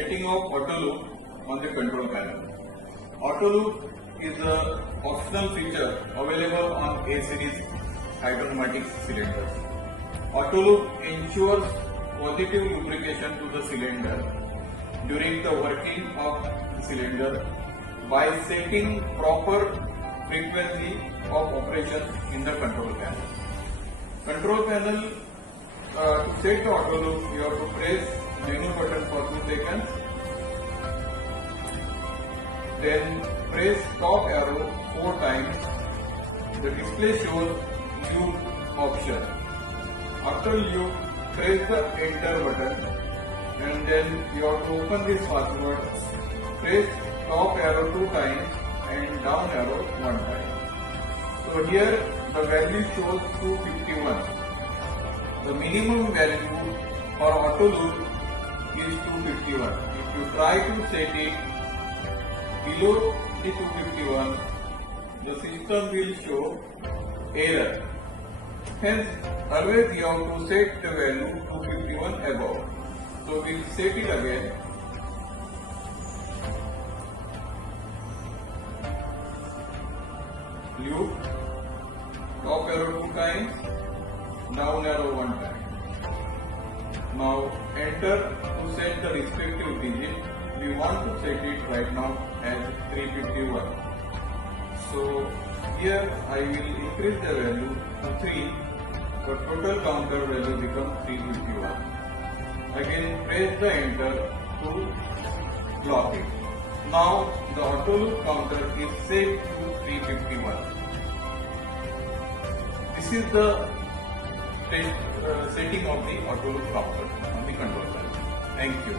Setting of Autolube on the control panel. Autolube is an optional feature available on A series hydro-pneumatic cylinders. Autolube ensures positive lubrication to the cylinder during the working of the cylinder by setting proper frequency of operation in the control panel. Control panel, to set the Autolube, you have to press menu button for 2 seconds. Then press top arrow 4 times. The display shows loop option. After loop, press the enter button and then you have to open this password. Press top arrow 2 times and down arrow 1 time. So here the value shows 251. The minimum value for Autolube is 251. If you try to set it below the 251, the system will show error. Hence, always you have to set the value 251 above. So we will set it again. Loop, top arrow 2 times, down arrow 1 time. Now enter to set the respective digit. We want to set it right now as 351. So here I will increase the value to 3, but total counter value becomes 351. Again press the enter to lock it. Now the Autolube counter is set to 351. This is the setting of the Autolube counter on the control panel. Thank you.